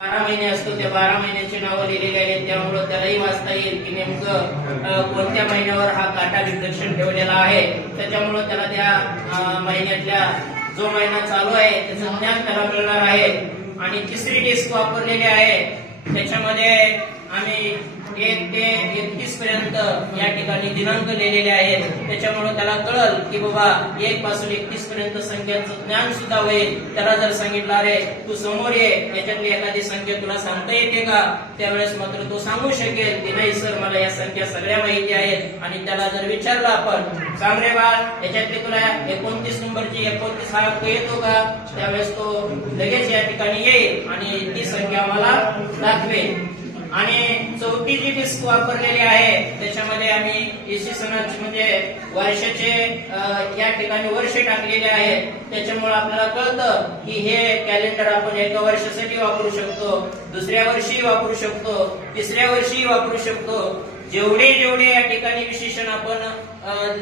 12 महिने असतो त्या 12 महिन्याची नावं लिहिलेली आहेत, त्यामुळे त्यालाही वाचता येईल की नेमकं कोणत्या महिन्यावर हा काटा डिडक्शन ठेवलेला आहे. त्याच्यामुळे त्याला त्या महिन्यातल्या जो महिना चालू आहे त्याचं ज्ञान त्याला मिळणार आहे. आणि तिसरी डिस्क वापरलेली आहे, त्याच्यामध्ये आम्ही 1 ते 31 पर्यंत या ठिकाणी दिनांक लिहिलेले आहेत. त्याच्यामुळे त्याला कळल की बाबा 1 पासून 31 पर्यंत संख्याचं ज्ञान सुद्धा होईल. त्याला जर सांगितलं अरे तू समोर ये, याच्यातली एखादी संख्या तुला सांगता येते का, त्यावेळेस मात्र तो सांगू शकेल की नाही सर मला या संख्या सगळ्या माहिती आहेत. आणि त्याला जर विचारलं आपण सांग रे बाळ याच्यातली तुला 29 नंबरची 29 हा अंक येतो का, त्यावेळेस तो लगेच या ठिकाणी येईल आणि ती संख्या मला दाखवेल. आणि चौथी जी डिस्क वापरलेली आहे त्याच्यामध्ये आम्ही इसवी सणाची म्हणजे वर्षाचे या ठिकाणी वर्ष टाकलेले आहेत. त्याच्यामुळे आपल्याला कळतं की हे कॅलेंडर आपण एका वर्षासाठी वापरू शकतो, दुसऱ्या वर्षी वापरू शकतो, तिसऱ्या वर्षी वापरू शकतो. जेवढे जेवढे या ठिकाणी विशेषण आपण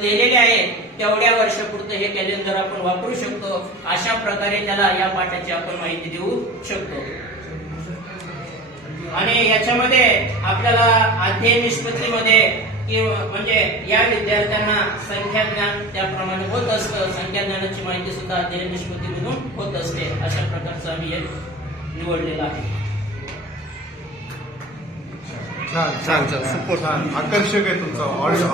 लिहिलेले आहेत तेवढ्या वर्षापुरतं हे कॅलेंडर आपण वापरू शकतो. अशा प्रकारे त्याला या पाठाची आपण माहिती देऊ शकतो. आणि याच्यामध्ये आपल्याला अध्ययन निष्पत्तीमध्ये किंवा म्हणजे या विद्यार्थ्यांना संख्या ज्ञान त्याप्रमाणे होत असतं, संख्या ज्ञानाची माहिती सुद्धा अध्ययन निष्पत्तीमधून होत असते. अशा प्रकारचं आम्ही हे निवडलेलं आहे. छान छान छान सुपर छान आकर्षक आहे तुमचा ऑडिओ.